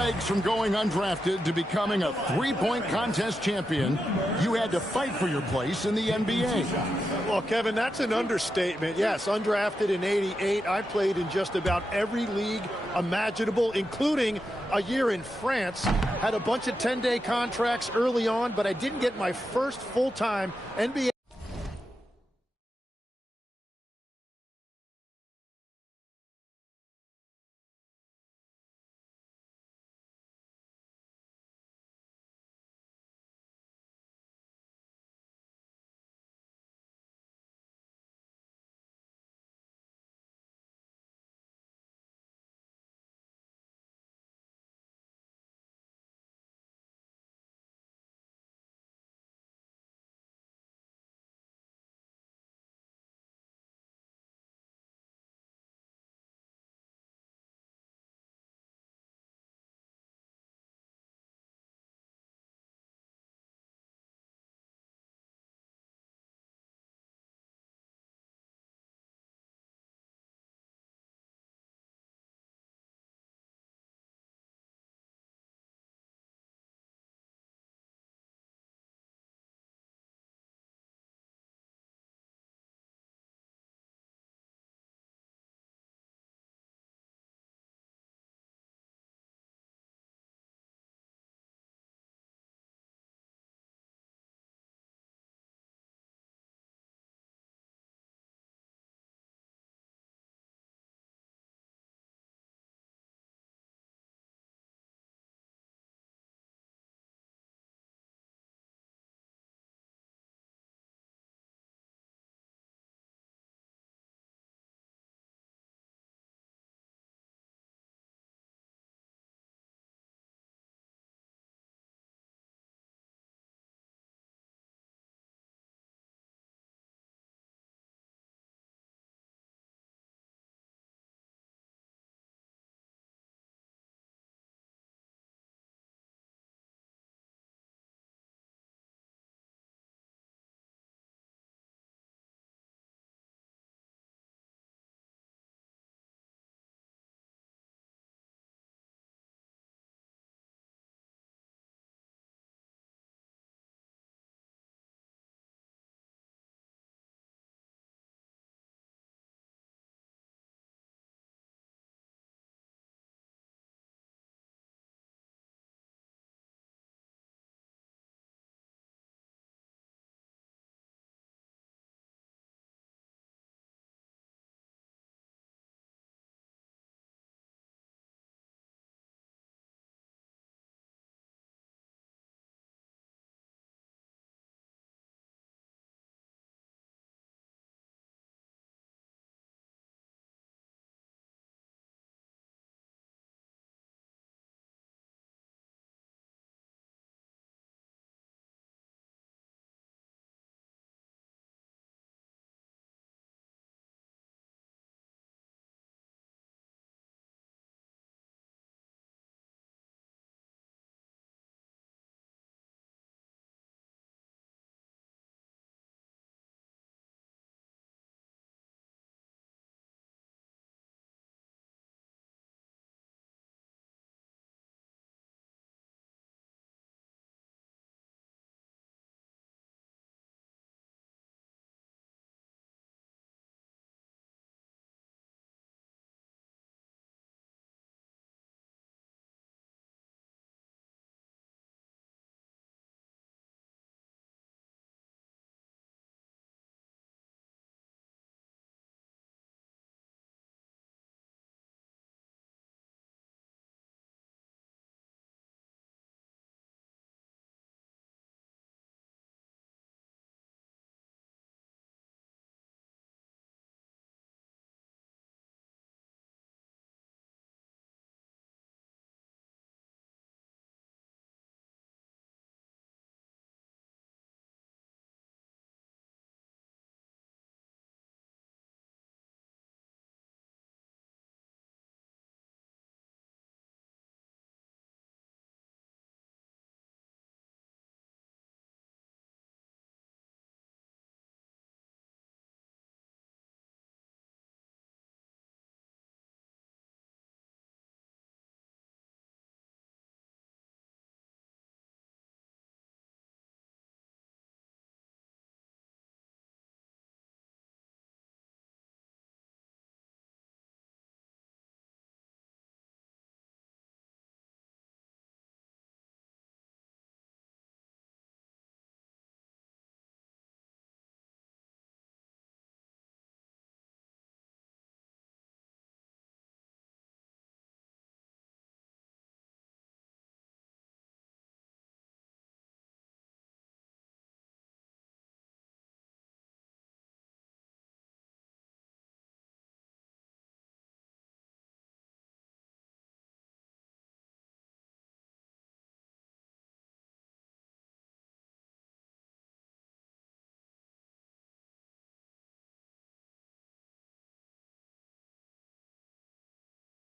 Legs from going undrafted to becoming a three-point contest champion, you had to fight for your place in the NBA. Well, Kevin, that's an understatement. Yes, undrafted in '88. I played in just about every league imaginable, including a year in France. Had a bunch of 10-day contracts early on, but I didn't get my first full-time NBA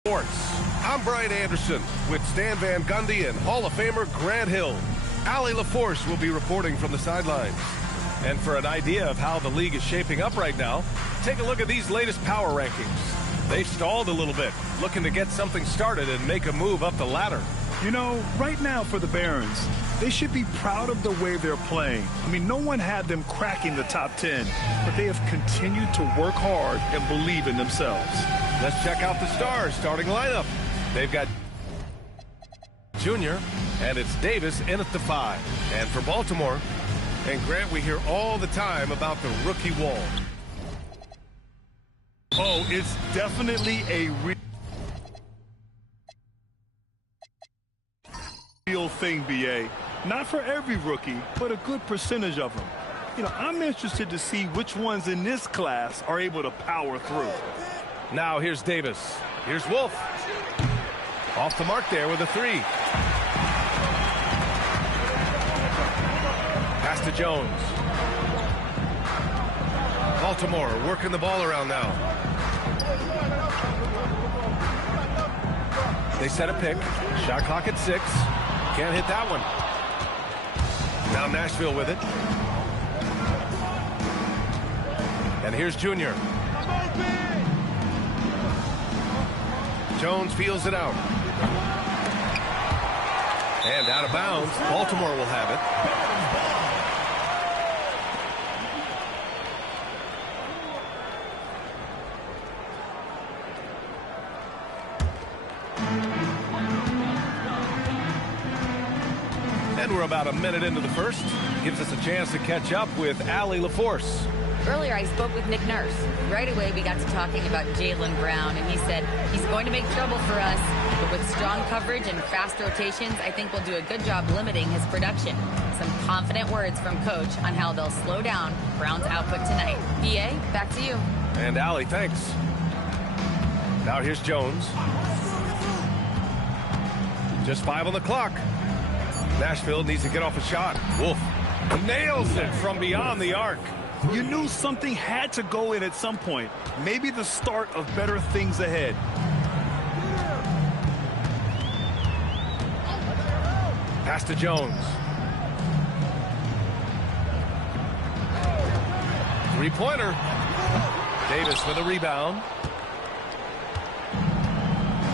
Sports. I'm Brian Anderson with Stan Van Gundy and Hall of Famer Grant Hill. Allie LaForce will be reporting from the sidelines. And for an idea of how the league is shaping up right now, take a look at these latest power rankings. They've stalled a little bit, looking to get something started and make a move up the ladder. You know, right now for the Barons, they should be proud of the way they're playing. I mean, no one had them cracking the top 10, but they have continued to work hard and believe in themselves. Let's check out the Stars starting lineup. They've got Junior, and it's Davis in at the 5. And for Baltimore, and Grant, we hear all the time about the rookie wall. Oh, it's definitely a real thing, BA. Not for every rookie, but a good percentage of them. You know, I'm interested to see which ones in this class are able to power through. Now here's Davis. Here's Wolf. Off the mark there with a 3. Pass to Jones. Baltimore working the ball around now. They set a pick. Shot clock at 6. Can't hit that one. Now Nashville with it. And here's Junior. Jones feels it out. And out of bounds. Baltimore will have it. And we're about a minute into the first. Gives us a chance to catch up with Allie LaForce. Earlier, I spoke with Nick Nurse. Right away, we got to talking about Jaylen Brown, and he said he's going to make trouble for us. But with strong coverage and fast rotations, I think we'll do a good job limiting his production. Some confident words from Coach on how they'll slow down Brown's output tonight. PA, back to you. And Allie, thanks. Now here's Jones. Just 5 on the clock. Nashville needs to get off a shot. Wolf nails it from beyond the arc. You knew something had to go in at some point. Maybe the start of better things ahead. Pass to Jones. 3-pointer. Davis with a rebound.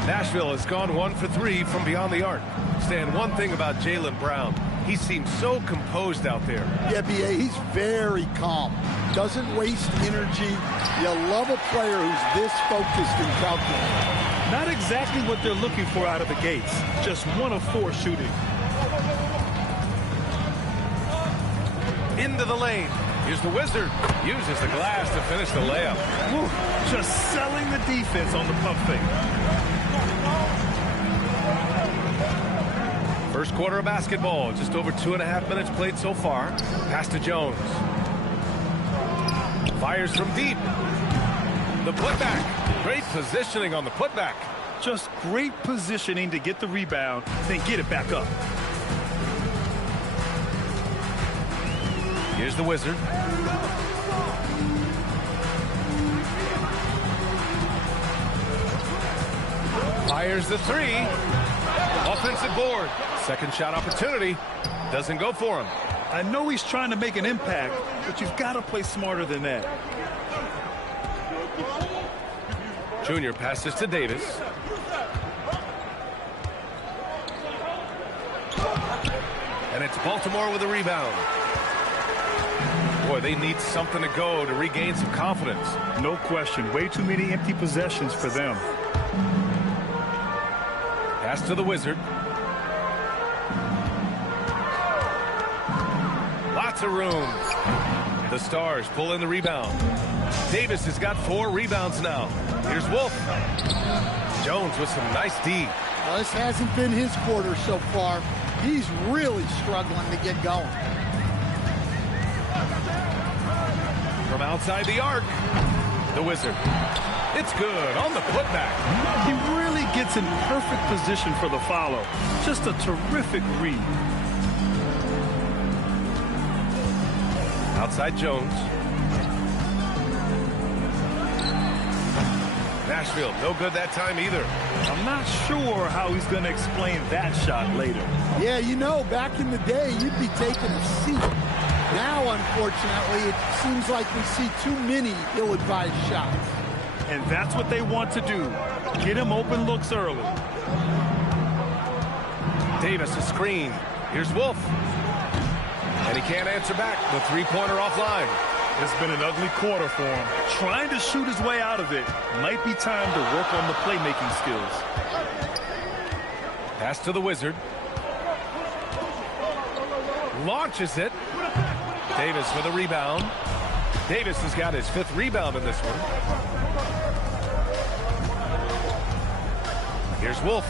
Nashville has gone 1 for 3 from beyond the arc. Stan, one thing about Jaylen Brown, he seems so composed out there. Yeah, B.A., he's very calm. Doesn't waste energy. You love a player who's this focused and calculated. Not exactly what they're looking for out of the gates. Just 1 of 4 shooting. Into the lane. Here's the Wizard. Uses the glass to finish the layup. Woo, just selling the defense on the pump fake. First quarter of basketball. Just over 2.5 minutes played so far. Pass to Jones. Fires from deep. The putback. Great positioning on the putback. Just great positioning to get the rebound, then get it back up. Here's the Wizard. Fires the 3. Offensive board. Second shot opportunity. Doesn't go for him. I know he's trying to make an impact, but you've got to play smarter than that. Junior passes to Davis. And it's Baltimore with a rebound. Boy, they need something to go to regain some confidence. No question. Way too many empty possessions for them. Pass to the Wizard. Lots of room. The Stars pull in the rebound. Davis has got 4 rebounds now. Here's Wolf. Jones with some nice D. Well, this hasn't been his quarter so far. He's really struggling to get going. From outside the arc, the Wizard. It's good on the putback. He really gets in perfect position for the follow. Just a terrific read. Outside Jones. Nashville, no good that time either. I'm not sure how he's going to explain that shot later. Yeah, you know, back in the day, you'd be taking a seat. Now, unfortunately, it seems like we see too many ill-advised shots. And that's what they want to do. Get him open looks early. Davis a screen. Here's Wolf. And he can't answer back. The three-pointer offline. It's been an ugly quarter for him. Trying to shoot his way out of it. Might be time to work on the playmaking skills. Pass to the Wizard. Launches it. Davis with a rebound. Davis has got his 5th rebound in this one. Here's Wolf.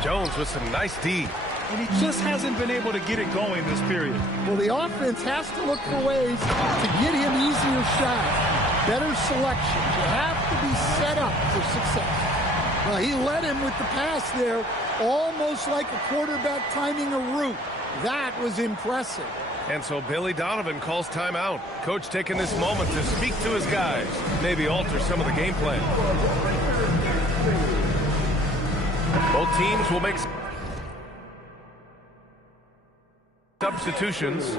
Jones with some nice D. And he just hasn't been able to get it going this period. Well, the offense has to look for ways to get him easier shots, better selection. You have to be set up for success. Well, he led him with the pass there, almost like a quarterback timing a route. That was impressive. And so Billy Donovan calls timeout. Coach taking this moment to speak to his guys, maybe alter some of the game plan. Both teams will make substitutions.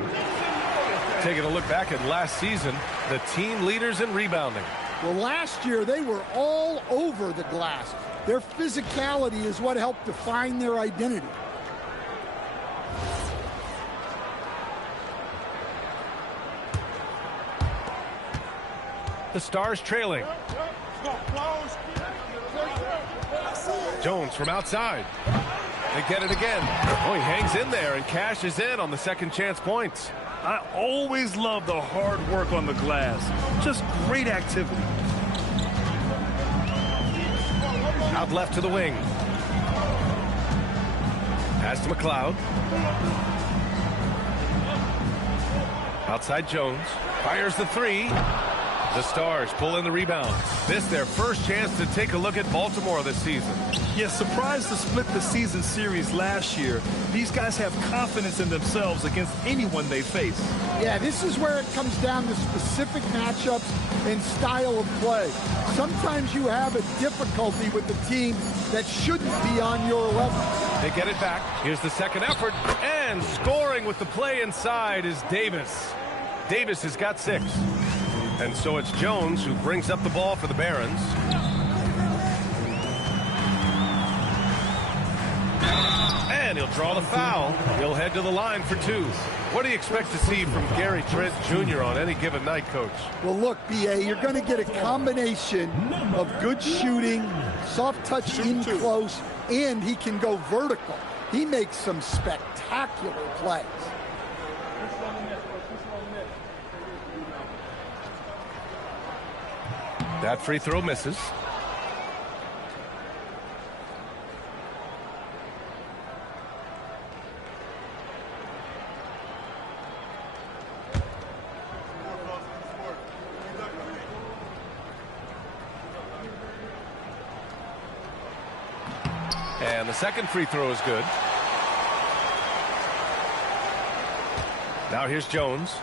Taking a look back at last season, the team leaders in rebounding. Well, last year they were all over the glass. Their physicality is what helped define their identity. The Stars trailing. Jones from outside. They get it again. Oh, he hangs in there and cashes in on the second chance points. I always love the hard work on the glass. Just great activity. Out left to the wing. Pass to McLeod. Outside Jones. Fires the three. The Stars pull in the rebound. This their first chance to take a look at Baltimore this season. Yeah, surprised to split the season series last year. These guys have confidence in themselves against anyone they face. Yeah, this is where it comes down to specific matchups and style of play. Sometimes you have a difficulty with the team that shouldn't be on your level. They get it back. Here's the second effort. And scoring with the play inside is Davis. Davis has got 6. And so it's Jones who brings up the ball for the Barons. And he'll draw the foul. He'll head to the line for 2. What do you expect to see from Gary Trent Jr. on any given night, Coach? Well, look, B.A., you're going to get a combination of good shooting, soft touch in close, and he can go vertical. He makes some spectacular plays. That free throw misses. And the second free throw is good. Now here's Jones.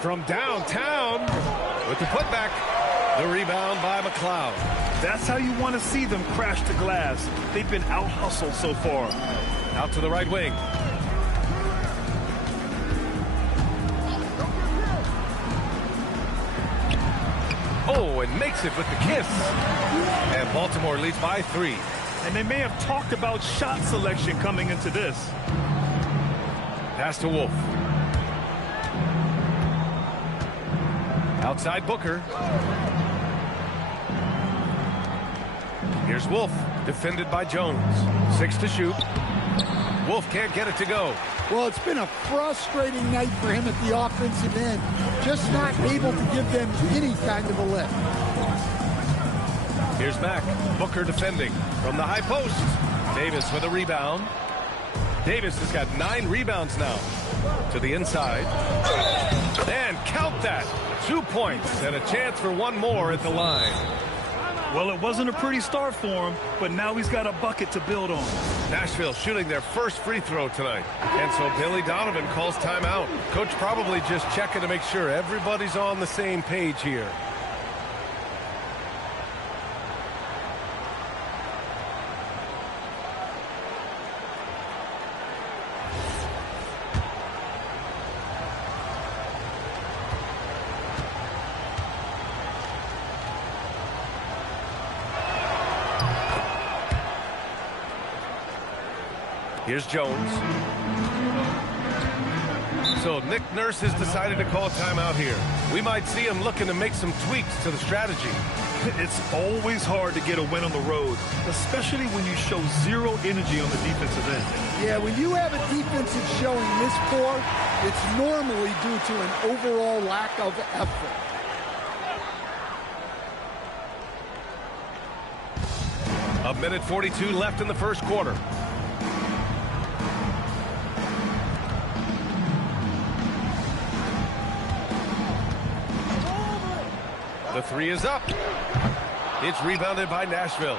From downtown with the putback. The rebound by McLeod. That's how you want to see them crash the glass. They've been out-hustled so far. Out to the right wing. Oh, and makes it with the kiss. And Baltimore leads by 3. And they may have talked about shot selection coming into this. Pass to Wolf. Outside Booker. Here's Wolf, defended by Jones. 6 to shoot. Wolf can't get it to go. Well, it's been a frustrating night for him at the offensive end. Just not able to give them any kind of a lift. Here's Mack. Booker defending from the high post. Davis with a rebound. Davis has got 9 rebounds now. To the inside. And count that. 2 points and a chance for one more at the line. Well, it wasn't a pretty start for him, but now he's got a bucket to build on. Nashville shooting their first free throw tonight. And so Billy Donovan calls timeout. Coach probably just checking to make sure everybody's on the same page here. Here's Jones. So Nick Nurse has decided to call timeout here. We might see him looking to make some tweaks to the strategy. It's always hard to get a win on the road, especially when you show zero energy on the defensive end. Yeah, when you have a defense that's showing this poor, it's normally due to an overall lack of effort. A minute 42 left in the first quarter. The three is up. It's rebounded by Nashville.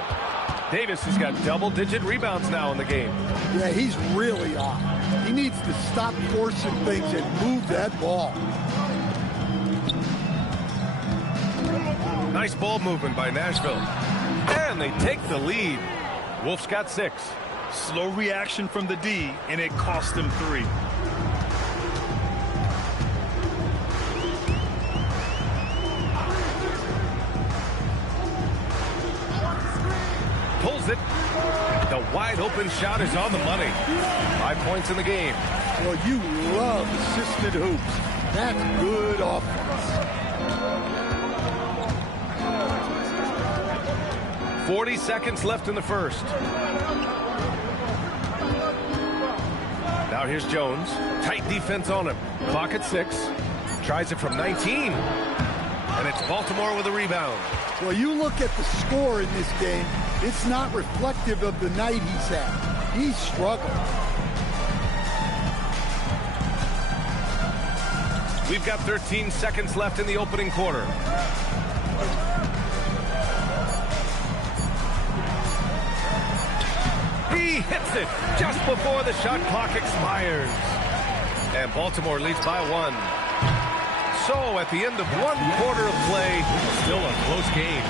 Davis has got double-digit rebounds now in the game. Yeah, he's really on. He needs to stop forcing things and move that ball. Nice ball movement by Nashville. And they take the lead. Wolf's got 6. Slow reaction from the D, and it cost them 3. Pulls it. The wide open shot is on the money. 5 points in the game. Well, you love assisted hoops. That's good offense. 40 seconds left in the first. Now here's Jones. Tight defense on him. Clock at 6. Tries it from 19. And it's Baltimore with a rebound. Well, you look at the score in this game, it's not reflective of the night he's had. He's struggled. We've got 13 seconds left in the opening quarter. He hits it just before the shot clock expires. And Baltimore leads by 1. So at the end of 1 quarter of play, still a close game.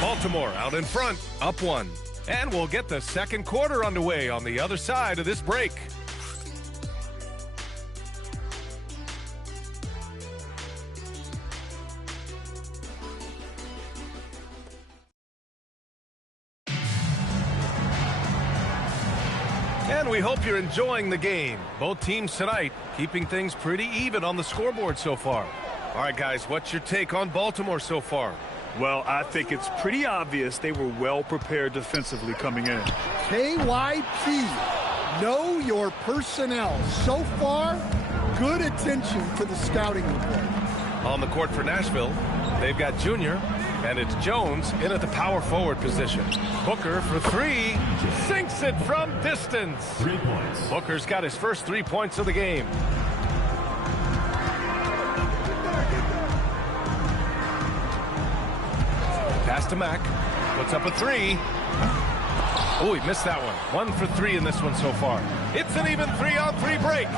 Baltimore out in front, up 1. And we'll get the second quarter underway on the other side of this break. And we hope you're enjoying the game. Both teams tonight keeping things pretty even on the scoreboard so far. All right, guys, what's your take on Baltimore so far? Well, I think it's pretty obvious they were well prepared defensively coming in. KYP, know your personnel. So far, good attention to the scouting report. On the court for Nashville, they've got Junior, and it's Jones in at the power forward position. Booker for 3, sinks it from distance. 3 points. Booker's got his first 3 points of the game. Pass to Mack, puts up a 3. Oh, he missed that one. 1 for 3 in this one so far. It's an even 3-on-3 break.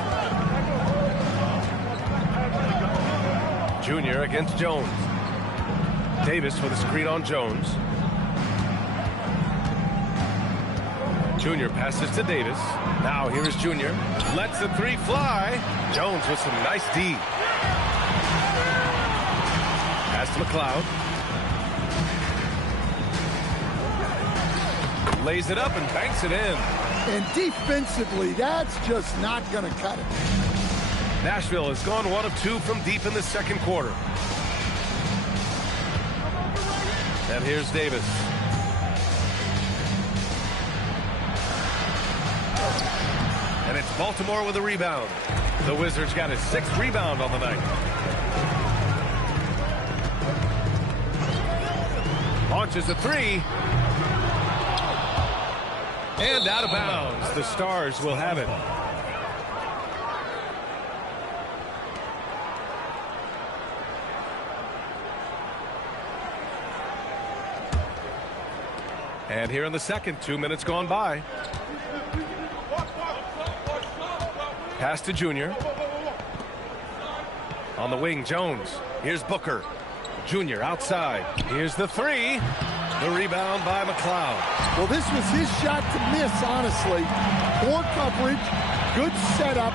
Junior against Jones. Davis with a screen on Jones. Junior passes to Davis. Now here is Junior. Lets the 3 fly. Jones with some nice D. Pass to McLeod. Lays it up and banks it in. And defensively, that's just not going to cut it. Nashville has gone 1 of 2 from deep in the second quarter. And here's Davis. And it's Baltimore with a rebound. The Wizards got his 6th rebound on the night. Launches a 3. And out of bounds. The Stars will have it. And here in the second, 2 minutes gone by. Pass to Junior. On the wing, Jones. Here's Booker. Junior outside. Here's the three. The rebound by McLeod. Well, this was his shot to miss, honestly. Poor coverage, good setup.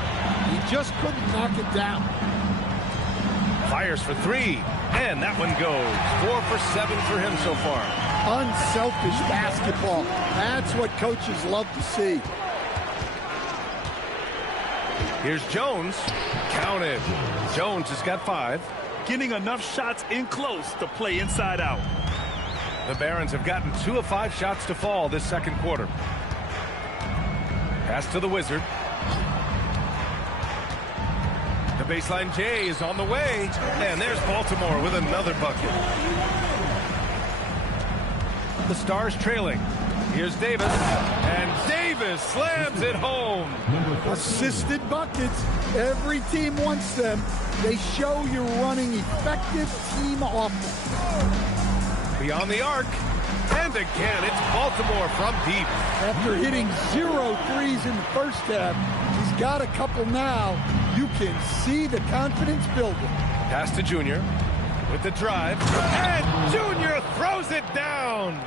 He just couldn't knock it down. Fires for three, and that one goes. 4 for 7 for him so far. Unselfish basketball. That's what coaches love to see. Here's Jones. Counted. Jones has got 5. Getting enough shots in close to play inside out. The Barons have gotten 2 of 5 shots to fall this second quarter. Pass to the Wizard. The baseline J is on the way. And there's Baltimore with another bucket. The Stars trailing. Here's Davis. And Davis slams it home. Assisted buckets. Every team wants them. They show you're running effective team offense. Beyond the arc. And again, it's Baltimore from deep. After hitting 0 threes in the first half, he's got a couple now. You can see the confidence building. Pass to Junior with the drive. And Junior throws it down.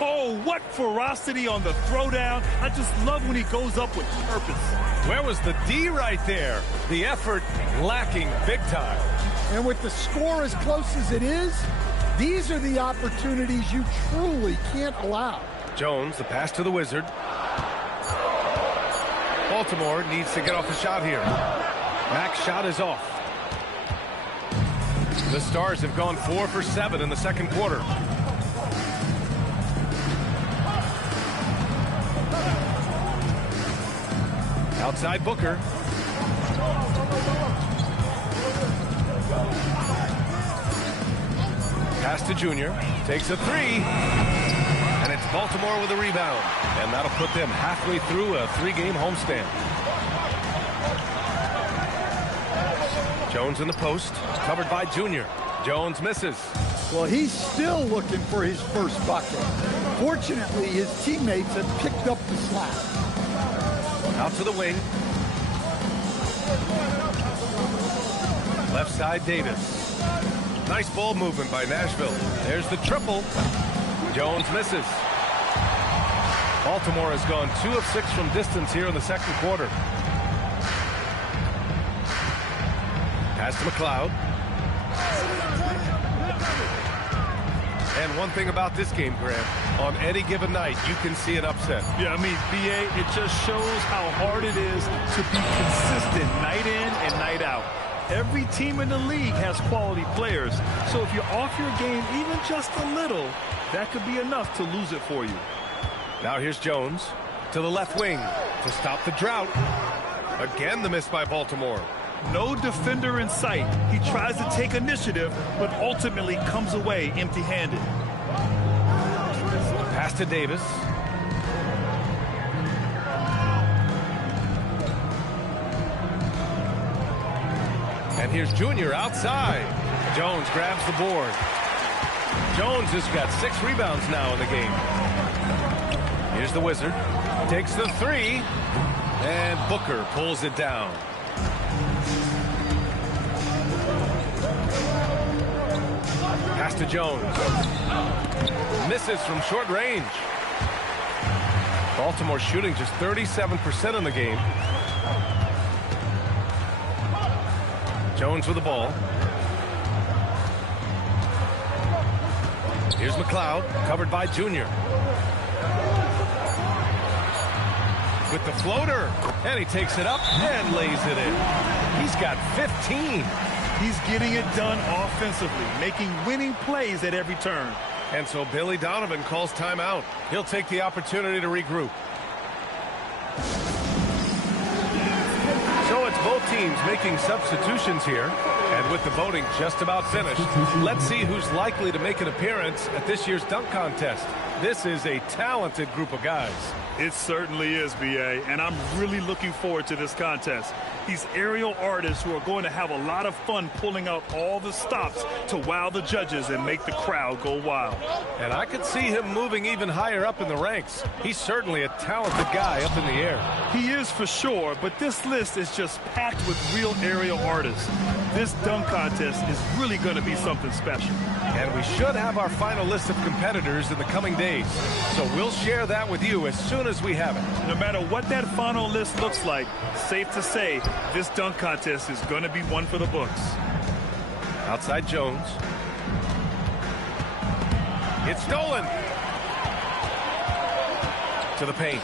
Oh, what ferocity on the throwdown. I just love when he goes up with purpose. Where was the D right there? The effort lacking big time. And with the score as close as it is, these are the opportunities you truly can't allow. Jones, the pass to the Wizard. Baltimore needs to get off a shot here. Mack's shot is off. The Stars have gone 4 for 7 in the second quarter. Outside Booker. Pass to Junior. Takes a three. And it's Baltimore with a rebound. And that'll put them halfway through a 3-game homestand. Jones in the post. Covered by Junior. Jones misses. Well, he's still looking for his first bucket. Fortunately, his teammates have picked up the slack. Out to the wing. Left side, Davis. Nice ball movement by Nashville. There's the triple. Jones misses. Baltimore has gone 2 of 6 from distance here in the second quarter. Pass to McLeod. And one thing about this game, Grant, on any given night, you can see an upset. Yeah, I mean, BA, it just shows how hard it is to be consistent night in and night out. Every team in the league has quality players, so if you're off your game even just a little, that could be enough to lose it for you. Now here's Jones to the left wing to stop the drought. Again, the miss by Baltimore. No defender in sight. He tries to take initiative, but ultimately comes away empty-handed. Pass to Davis. And here's Junior outside. Jones grabs the board. Jones has got 6 rebounds now in the game. Here's the Wizard. Takes the three. And Booker pulls it down. Pass to Jones. Misses from short range. Baltimore shooting just 37% in the game. Jones with the ball. Here's McLeod, covered by Junior. With the floater, and he takes it up and lays it in. He's got 15. He's getting it done offensively, making winning plays at every turn. And so Billy Donovan calls timeout. He'll take the opportunity to regroup. So it's both teams making substitutions here. And with the voting just about finished, let's see who's likely to make an appearance at this year's dunk contest. This is a talented group of guys. It certainly is, B.A., and I'm really looking forward to this contest. These aerial artists who are going to have a lot of fun pulling out all the stops to wow the judges and make the crowd go wild. And I could see him moving even higher up in the ranks. He's certainly a talented guy up in the air. He is for sure, but this list is just packed with real aerial artists. This dunk contest is really going to be something special. And we should have our final list of competitors in the coming days. So we'll share that with you as soon as we have it. No matter what that final list looks like, safe to say, this dunk contest is going to be one for the books. Outside Jones. It's stolen. To the paint.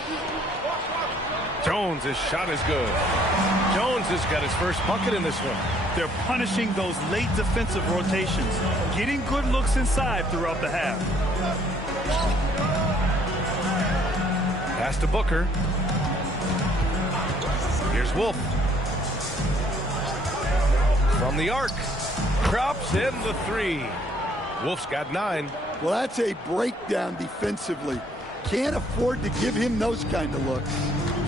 Jones' shot is good. Jones has got his first bucket in this one. They're punishing those late defensive rotations, getting good looks inside throughout the half. Pass to Booker. Here's Wolf. From the arc. Drops in the three. Wolf's got 9. Well, that's a breakdown defensively. Can't afford to give him those kind of looks.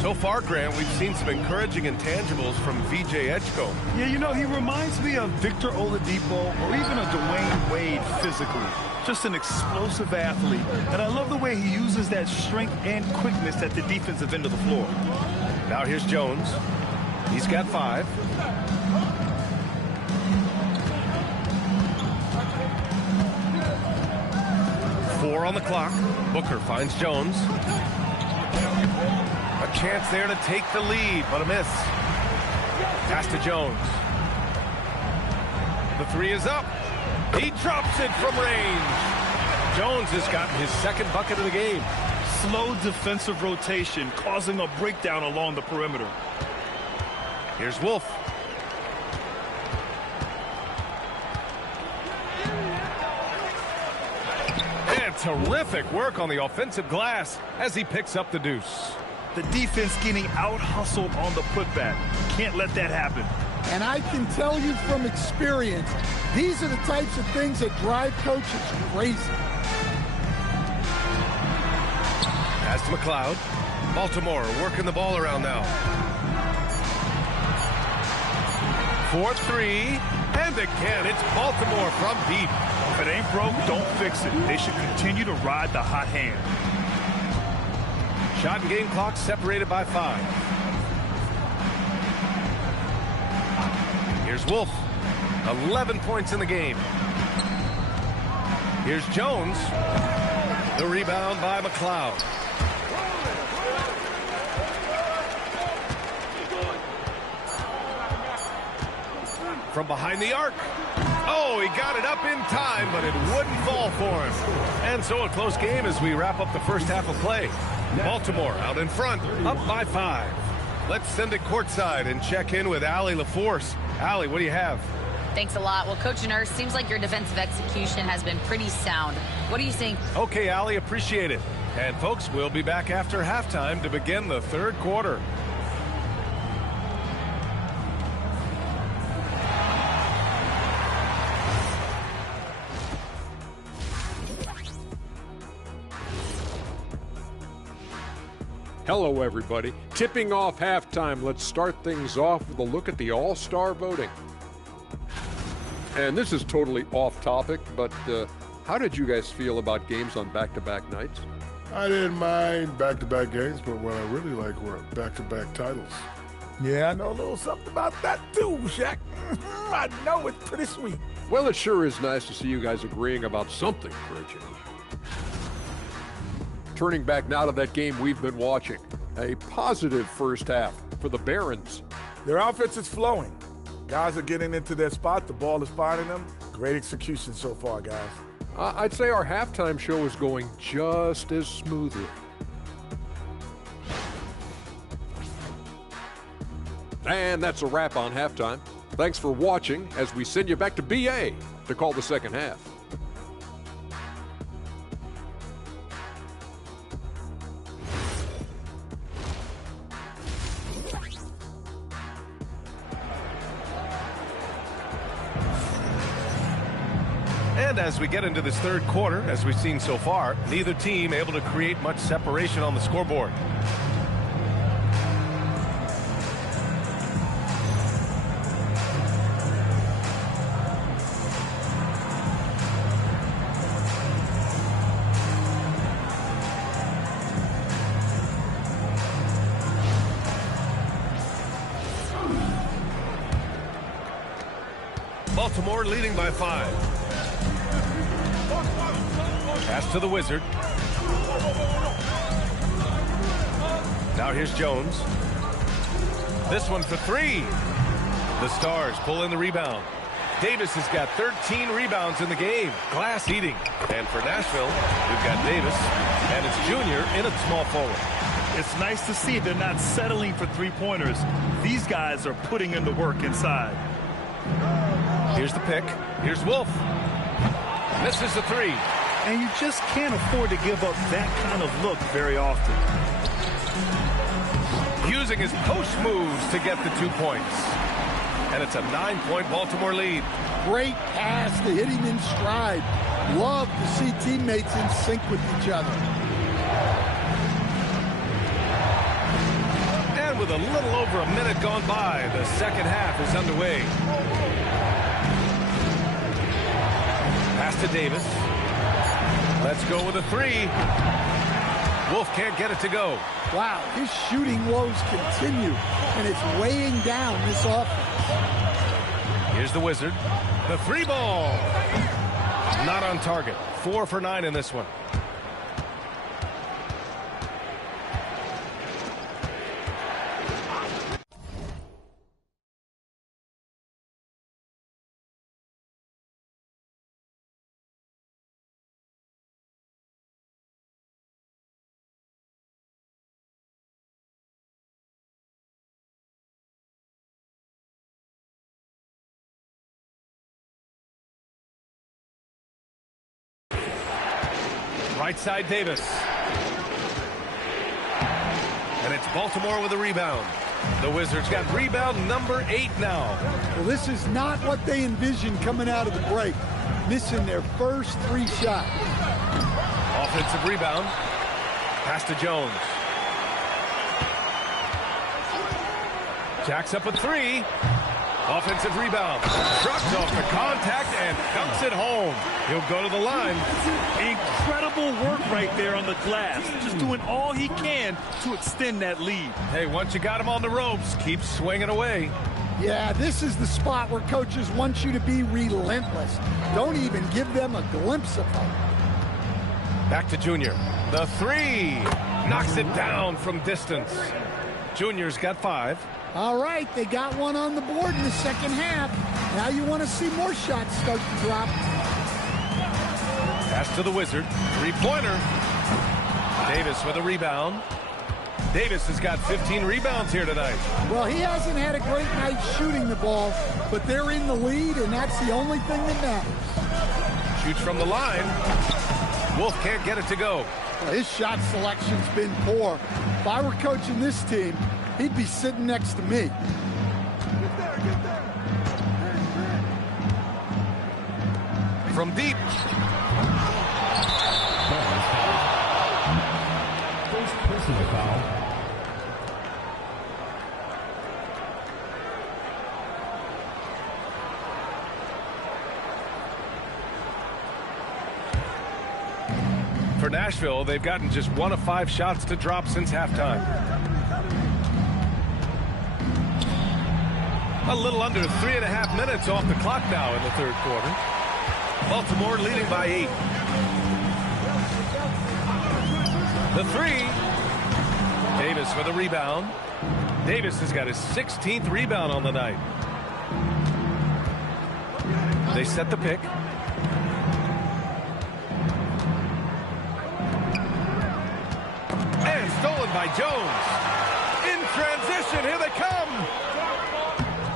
So far, Grant, we've seen some encouraging intangibles from VJ Edgecombe. Yeah, you know, he reminds me of Victor Oladipo or even a Dwayne Wade physically. Just an explosive athlete. And I love the way he uses that strength and quickness at the defensive end of the floor. Now here's Jones. He's got 5. Four on the clock. Booker finds Jones. A chance there to take the lead, but a miss. Pass to Jones. The 3 is up. He drops it from range. Jones has gotten his second bucket of the game. Slow defensive rotation causing a breakdown along the perimeter. Here's Wolf. And terrific work on the offensive glass as he picks up the deuce. The defense getting out-hustled on the putback. Can't let that happen. And I can tell you from experience, these are the types of things that drive coaches crazy. Pass to McLeod. Baltimore working the ball around now. 4-3. And again, it's Baltimore from deep. If it ain't broke, don't fix it. They should continue to ride the hot hand. Shot and game clock separated by 5. Here's Wolf. 11 points in the game. Here's Jones. The rebound by McLeod. From behind the arc. Oh, he got it up in time, but it wouldn't fall for him. And so a close game as we wrap up the first half of play. Baltimore out in front, up by 5. Let's send it courtside and check in with Allie LaForce. Allie, what do you have? Thanks a lot. Well, Coach Nurse, seems like your defensive execution has been pretty sound. What do you think? Okay, Allie, appreciate it. And folks, we'll be back after halftime to begin the third quarter. Hello, everybody. Tipping off halftime, let's start things off with a look at the All-Star voting. And this is totally off topic, but how did you guys feel about games on back-to-back nights? I didn't mind back-to-back games, but what I really like were back-to-back titles. Yeah, I know a little something about that too, Shaq. I know it's pretty sweet. Well, it sure is nice to see you guys agreeing about something for a change. Turning back now to that game we've been watching. A positive first half for the Barons. Their offense is flowing. Guys are getting into their spot. The ball is finding them. Great execution so far, guys. I'd say our halftime show is going just as smoothly. And that's a wrap on halftime. Thanks for watching as we send you back to BA to call the second half. And as we get into this third quarter, as we've seen so far, neither team able to create much separation on the scoreboard. Baltimore leading by 5. Pass to the Wizard. Now here's Jones. This one for 3. The Stars pull in the rebound. Davis has got 13 rebounds in the game. Glass eating. And for Nashville, we've got Davis, and it's Junior in at small forward. It's nice to see they're not settling for three-pointers. These guys are putting in the work inside. Here's the pick. Here's Wolf. Misses the 3. And you just can't afford to give up that kind of look very often. Using his post moves to get the 2 points. And it's a 9-point Baltimore lead. Great pass to hit him in stride. Love to see teammates in sync with each other. And with a little over a minute gone by, the second half is underway. Pass to Davis. Let's go with a 3. Wolf can't get it to go. Wow, his shooting woes continue, and it's weighing down this offense. Here's the Wizard. The 3 ball. Not on target. 4 for 9 in this one. Right side Davis. And it's Baltimore with a rebound. The Wizards got rebound number 8 now. Well, this is not what they envisioned coming out of the break. Missing their first 3 shots. Offensive rebound. Pass to Jones. Jacks up a 3. Offensive rebound. Shrugs off the contact and dunks it home. He'll go to the line. Incredible work right there on the glass. Just doing all he can to extend that lead. Hey, once you got him on the ropes, keep swinging away. Yeah, this is the spot where coaches want you to be relentless. Don't even give them a glimpse of hope. Back to Junior. The 3. Knocks it down from distance. Junior's got 5. All right, they got one on the board in the second half. Now you want to see more shots start to drop. Pass to the Wizard. 3-pointer. Davis with a rebound. Davis has got 15 rebounds here tonight. Well, he hasn't had a great night shooting the ball, but they're in the lead, and that's the only thing that matters. Shoots from the line. Wolf can't get it to go. Well, his shot selection's been poor. If I were coaching this team, he'd be sitting next to me. From deep. First personal foul. For Nashville, they've gotten just 1 of 5 shots to drop since halftime. A little under 3.5 minutes off the clock now in the third quarter. Baltimore leading by 8. The 3. Davis with a rebound. Davis has got his 16th rebound on the night. They set the pick. And stolen by Jones. In transition, here they come.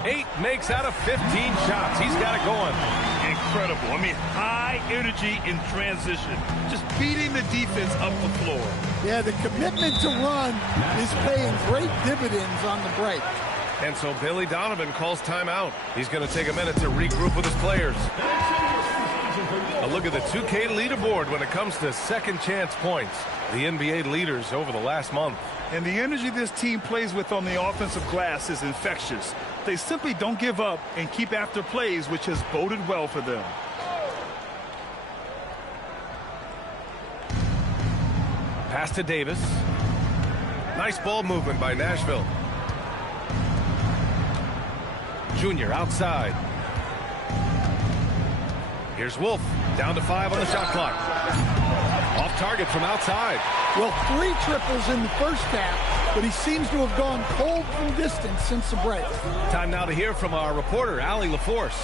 8 makes out of 15 shots. He's got it going. Incredible. I mean, high energy in transition. Just beating the defense up the floor. Yeah, the commitment to run is paying great dividends on the break. And so Billy Donovan calls timeout. He's going to take a minute to regroup with his players. A look at the 2K leaderboard when it comes to second chance points. The NBA leaders over the last month. And the energy this team plays with on the offensive glass is infectious. They simply don't give up and keep after plays, which has boded well for them. Pass to Davis. Nice ball movement by Nashville. Junior outside. Here's Wolf. Down to 5 on the shot clock. Off target from outside. Well, 3 triples in the first half, but he seems to have gone cold from distance since the break. Time now to hear from our reporter, Allie LaForce.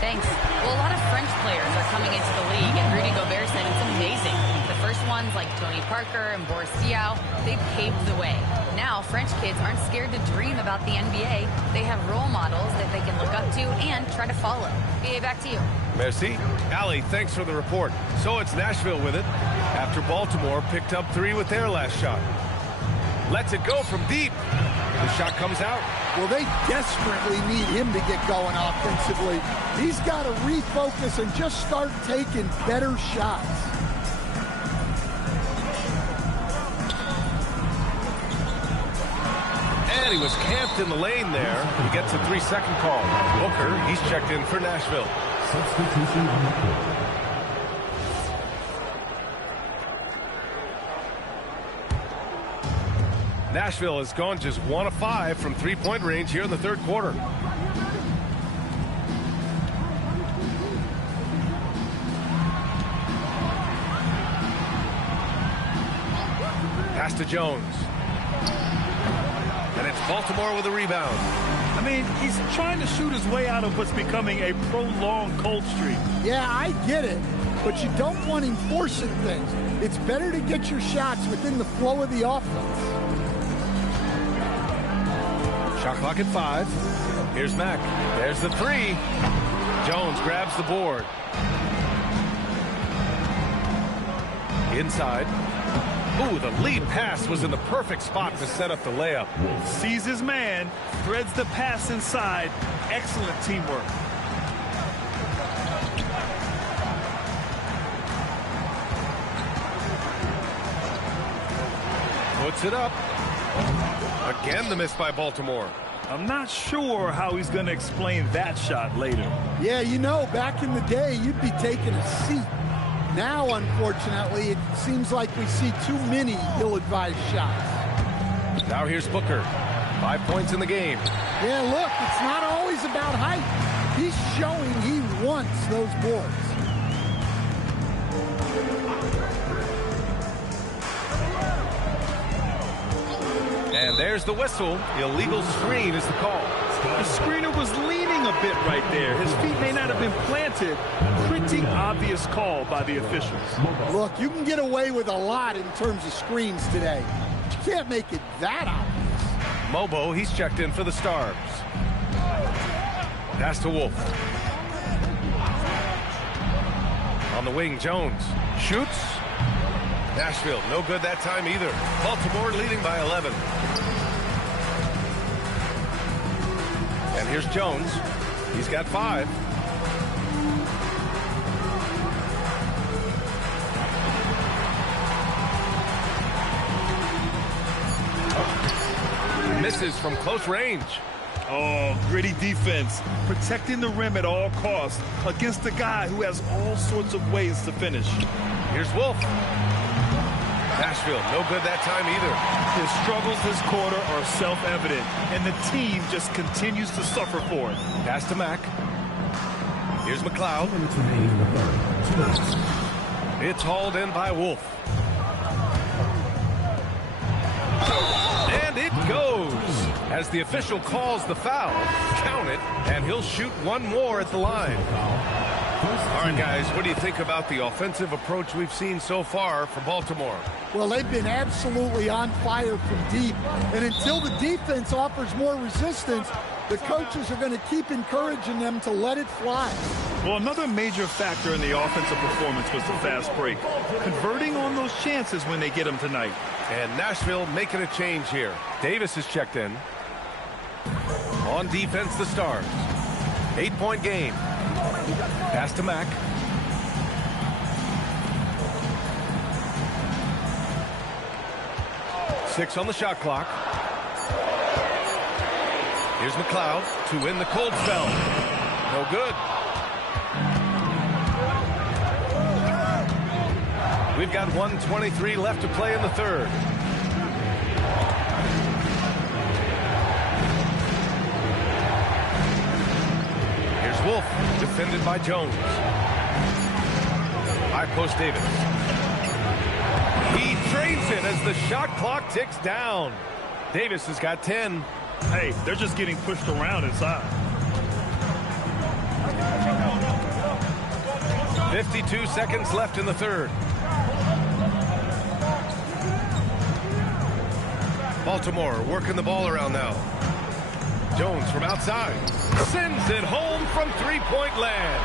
Thanks. Well, a lot of French players are coming into the league, and Rudy Gobert said it's amazing. The first ones, like Tony Parker and Boris Diaw, they paved the way. Now, French kids aren't scared to dream about the NBA. They have role models that they can look up to and try to follow. BA, back to you. Merci. Allie, thanks for the report. So it's Nashville with it, after Baltimore picked up 3 with their last shot. Lets it go from deep. The shot comes out. Well, they desperately need him to get going offensively. He's got to refocus and just start taking better shots. And he was camped in the lane there. He gets a 3-second call. Booker, he's checked in for Nashville. Substitution on the court. Nashville has gone just 1 of 5 from 3-point range here in the third quarter. Pass to Jones. And it's Baltimore with a rebound. I mean, he's trying to shoot his way out of what's becoming a prolonged cold streak. Yeah, I get it, but you don't want him forcing things. It's better to get your shots within the flow of the offense. Shot clock at 5. Here's Mack. There's the 3. Jones grabs the board. Inside. Ooh, the lead pass was in the perfect spot to set up the layup. Sees his man, threads the pass inside. Excellent teamwork. Puts it up. Again, the miss by Baltimore. I'm not sure how he's going to explain that shot later. Yeah, you know, back in the day, you'd be taking a seat. Now, unfortunately, it seems like we see too many ill-advised shots. Now here's Booker. 5 points in the game. Yeah, look, it's not always about height. He's showing he wants those boards. And there's the whistle. Illegal screen is the call. The screener was leaning a bit right there. His feet may not have been planted. Pretty obvious call by the officials. Look, you can get away with a lot in terms of screens today. You can't make it that obvious. Mobo, he's checked in for the Stars. Pass to Wolf. On the wing, Jones shoots. Nashville, no good that time either. Baltimore leading by 11. And here's Jones. He's got 5. Misses from close range. Oh, gritty defense. Protecting the rim at all costs against a guy who has all sorts of ways to finish. Here's Wolf. Nashville, no good that time either. His struggles this quarter are self-evident, and the team just continues to suffer for it. Pass to Mack. Here's McLeod. It's hauled in by Wolf. And it goes. As the official calls the foul, count it, and he'll shoot one more at the line. All right, guys, what do you think about the offensive approach we've seen so far for Baltimore? Well, they've been absolutely on fire from deep. And until the defense offers more resistance, the coaches are going to keep encouraging them to let it fly. Well, another major factor in the offensive performance was the fast break. Converting on those chances when they get them tonight. And Nashville making a change here. Davis is checked in. On defense, the Stars. 8-point game. Pass to Mack. 6 on the shot clock. Here's McLeod to win the cold spell. No good. We've got 1:23 left to play in the third. Here's Wolf, defended by Jones. High post Davis. He trades it as the shot clock ticks down. Davis has got 10. Hey, they're just getting pushed around inside. 52 seconds left in the third. Baltimore working the ball around now. Jones from outside. Sends it home from three-point land.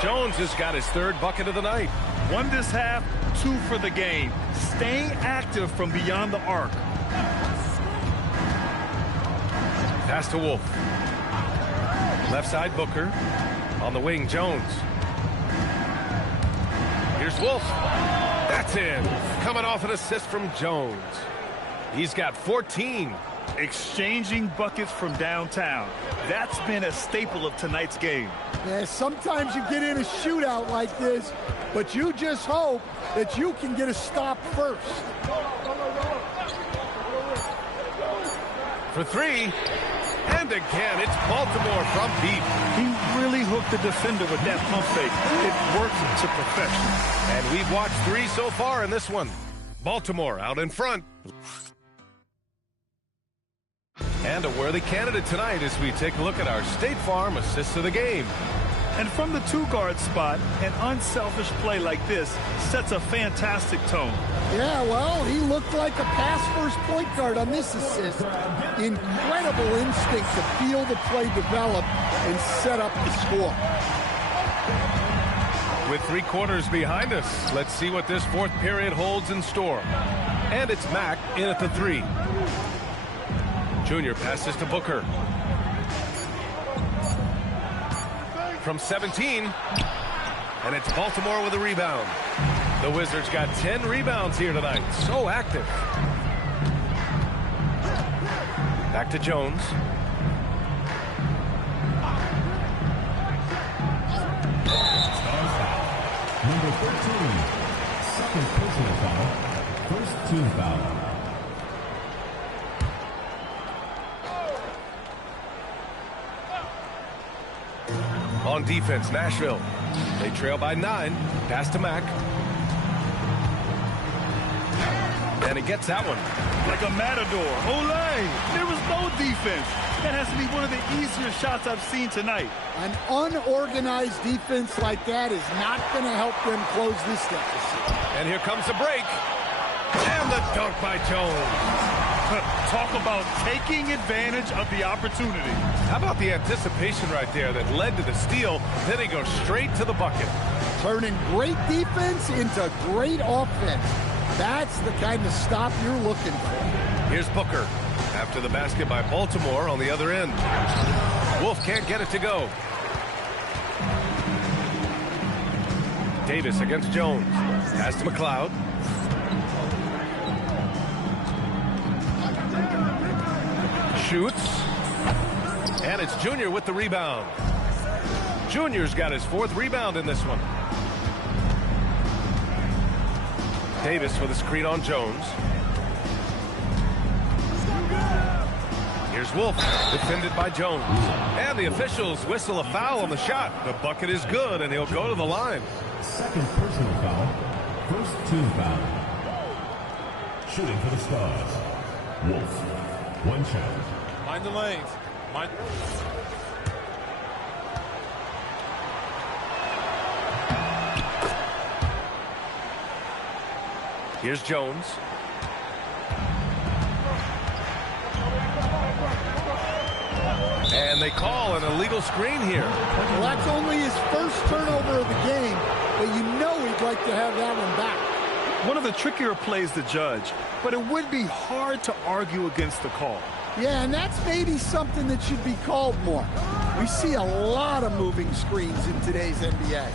Jones has got his third bucket of the night. 1 this half, 2 for the game. Staying active from beyond the arc. Pass to Wolf. Left side Booker. On the wing, Jones. Here's Wolf. That's in. Coming off an assist from Jones. He's got 14. Exchanging buckets from downtown. That's been a staple of tonight's game. Yeah, sometimes you get in a shootout like this, but you just hope that you can get a stop first. For 3. And again, it's Baltimore from deep. He really hooked the defender with that pump fake. It worked to perfection. And we've watched 3 so far in this one. Baltimore out in front. And a worthy candidate tonight as we take a look at our State Farm assist of the game. And from the 2-guard spot, an unselfish play like this sets a fantastic tone. Yeah, well, he looked like a pass-first point guard on this assist. Incredible instinct to feel the play develop and set up the score. With 3 quarters behind us, let's see what this fourth period holds in store. And it's Mack in at the 3. Junior passes to Booker. From 17, and it's Baltimore with a rebound. The Wizards got 10 rebounds here tonight. So active. Back to Jones. Number 13, second personal foul, first team foul. On defense, Nashville. They trail by 9. Pass to Mack. And he gets that one. Like a matador. Olay! There was no defense. That has to be one of the easier shots I've seen tonight. An unorganized defense like that is not going to help them close this deficit. And here comes the break. And the dunk by Jones. Talk about taking advantage of the opportunity. How about the anticipation right there that led to the steal? Then he goes straight to the bucket. Turning great defense into great offense. That's the kind of stop you're looking for. Here's Booker. After the basket by Baltimore on the other end. Wolf can't get it to go. Davis against Jones. Pass to McLeod. Shoots. And it's Junior with the rebound. Junior's got his 4th rebound in this one. Davis with a screen on Jones. Here's Wolf, defended by Jones. And the officials whistle a foul on the shot. The bucket is good, and he'll go to the line. Second personal foul, first team foul. Shooting for the Stars, Wolf. 1 challenge. Mind the lanes. Mind. Here's Jones. And they call an illegal screen here. Well, that's only his first turnover of the game, but you know he'd like to have that one back. One of the trickier plays to judge, but it would be hard to argue against the call. Yeah, and that's maybe something that should be called more. We see a lot of moving screens in today's NBA.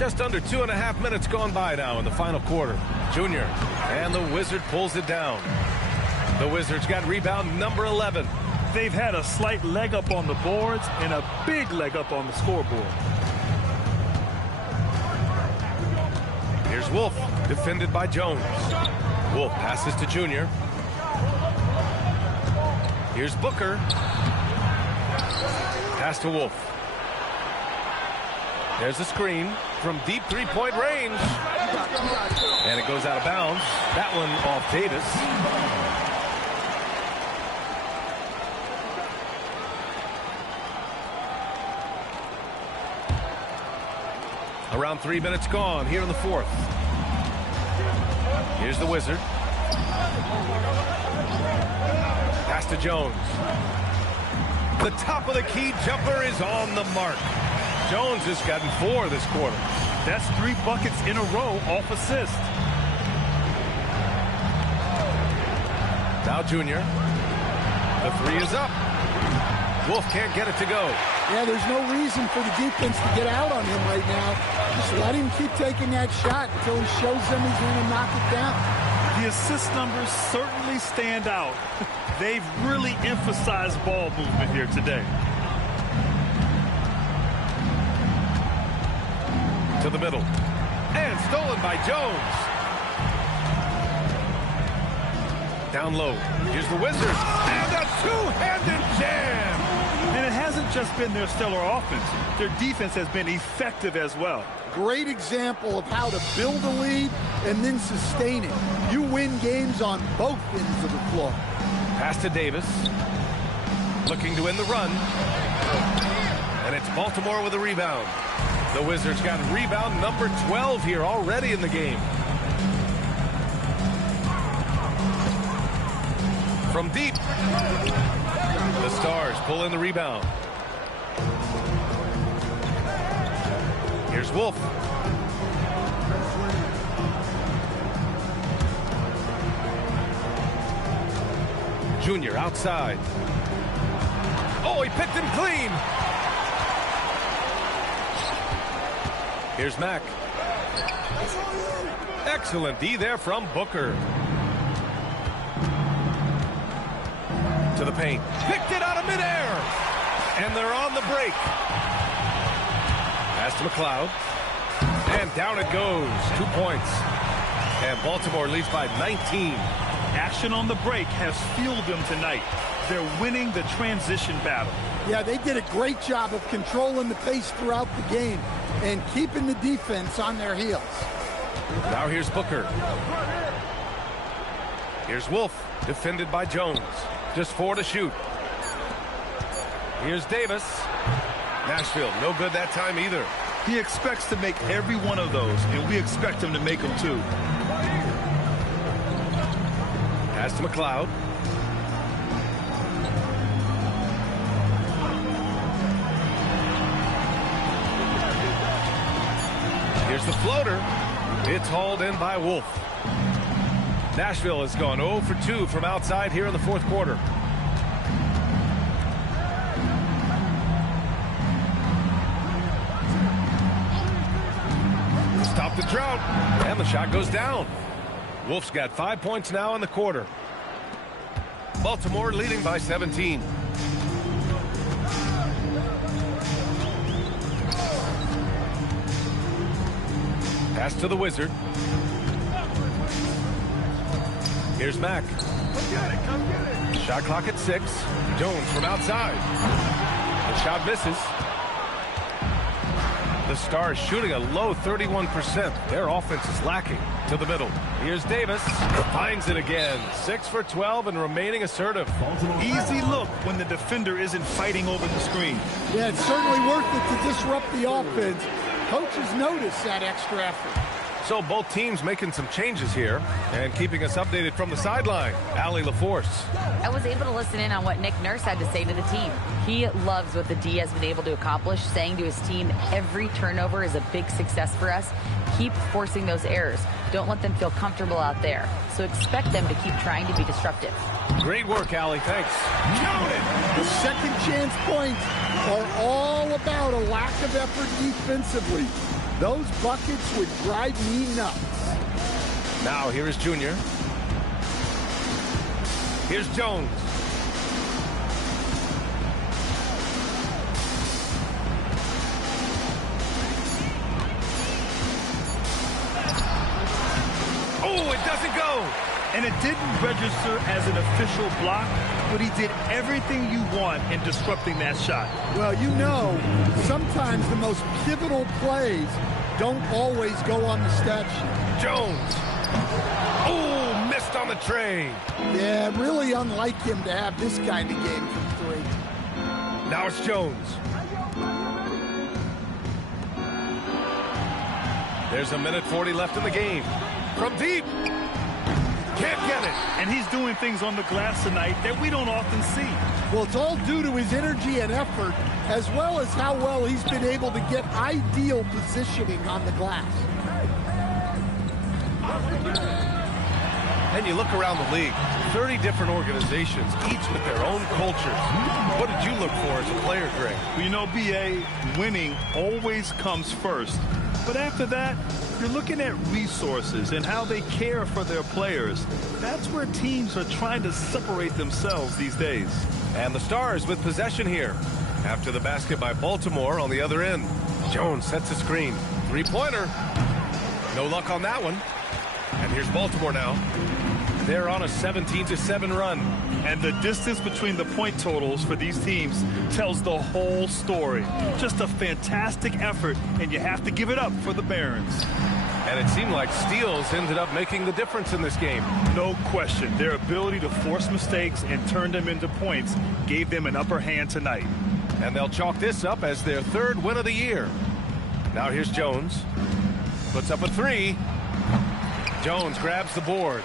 Just under 2.5 minutes gone by now in the final quarter. Junior, and the Wizard pulls it down. The Wizards got rebound number 11. They've had a slight leg up on the boards and a big leg up on the scoreboard. Here's Wolf, defended by Jones. Wolf passes to Junior. Here's Booker. Pass to Wolf. There's a screen from deep three-point range. And it goes out of bounds. That one off Davis. Around 3 minutes gone here in the fourth. Here's the Wizard. Pass to Jones. The top of the key jumper is on the mark. Jones has gotten 4 this quarter. That's 3 buckets in a row off assist. Now Junior. The 3 is up. Wolf can't get it to go. Yeah, there's no reason for the defense to get out on him right now. Just let him keep taking that shot until he shows them he's going to knock it down. The assist numbers certainly stand out. They've really emphasized ball movement here today. To the middle. And stolen by Jones. Down low. Here's the Wizards. And a two-handed jam. And it hasn't just been their stellar offense. Their defense has been effective as well. Great example of how to build a lead and then sustain it. You win games on both ends of the floor. Pass to Davis. Looking to win the run. And it's Baltimore with a rebound. The Wizards got rebound number 12 here already in the game. From deep. The Stars pull in the rebound. Here's Wolf. Junior outside. Oh, he picked him clean. Here's Mack. Excellent D there from Booker. To the paint. Picked it out of midair. And they're on the break. Pass to McLeod. And down it goes. 2 points. And Baltimore leads by 19. Action on the break has fueled them tonight. They're winning the transition battle. Yeah, they did a great job of controlling the pace throughout the game and keeping the defense on their heels. Now here's Booker. Here's Wolf, defended by Jones. Just 4 to shoot. Here's Davis. Nashville, no good that time either. He expects to make every one of those, and we expect him to make them too. Pass to McLeod. Here's the floater. It's hauled in by Wolf. Nashville has gone 0 for 2 from outside here in the fourth quarter. Stop the drought. And the shot goes down. Wolf's got 5 points now in the quarter. Baltimore leading by 17. Pass to the Wizard. Here's Mack. Come get it, come get it. Shot clock at 6. Jones from outside. The shot misses. The Stars shooting a low 31%. Their offense is lacking. To the middle. Here's Davis. Finds it again. 6 for 12 and remaining assertive. Easy look when the defender isn't fighting over the screen. Yeah, it's certainly worth it to disrupt the offense. Coaches notice that extra effort. So both teams making some changes here and keeping us updated from the sideline. Allie LaForce. I was able to listen in on what Nick Nurse had to say to the team. He loves what the D has been able to accomplish, saying to his team, every turnover is a big success for us. Keep forcing those errors. Don't let them feel comfortable out there. So expect them to keep trying to be disruptive. Great work, Allie. Thanks. Counted. The second chance points are all about a lack of effort defensively. Those buckets would drive me nuts. Now here is Junior. Here's Jones. Oh, it doesn't go. And it didn't register as an official block, but he did everything you want in disrupting that shot. Well, you know, sometimes the most pivotal plays don't always go on the stat sheet. Jones. Oh, missed on the tray. Yeah, really unlike him to have this kind of game from three. Now it's Jones. There's 1:40 left in the game. From deep. Can't get it. And he's doing things on the glass tonight that we don't often see. Well, it's all due to his energy and effort, as well as how well he's been able to get ideal positioning on the glass. And you look around the league, 30 different organizations, each with their own cultures. What did you look for as a player, Greg? Well, you know, B.A., winning always comes first. But after that, you're looking at resources and how they care for their players. That's where teams are trying to separate themselves these days. And the Stars with possession here. After the basket by Baltimore on the other end. Jones sets a screen. Three-pointer. No luck on that one. And here's Baltimore now. They're on a 17-7 run. And the distance between the point totals for these teams tells the whole story. Just a fantastic effort, and you have to give it up for the Barons. And it seemed like steals ended up making the difference in this game. No question. Their ability to force mistakes and turn them into points gave them an upper hand tonight. And they'll chalk this up as their third win of the year. Now here's Jones. Puts up a three. Jones grabs the board.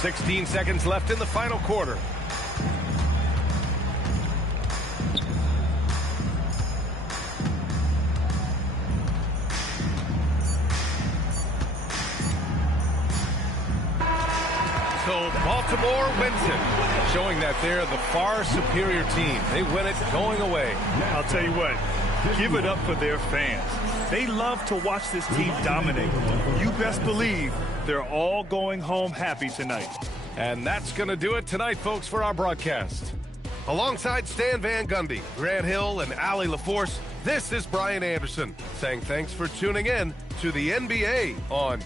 16 seconds left in the final quarter. So Baltimore wins it, showing that they're the far superior team. They win it going away. I'll tell you what, give it up for their fans. They love to watch this team dominate. You best believe they're all going home happy tonight. And that's going to do it tonight, folks, for our broadcast. Alongside Stan Van Gundy, Grant Hill, and Allie LaForce, this is Brian Anderson saying thanks for tuning in to the NBA on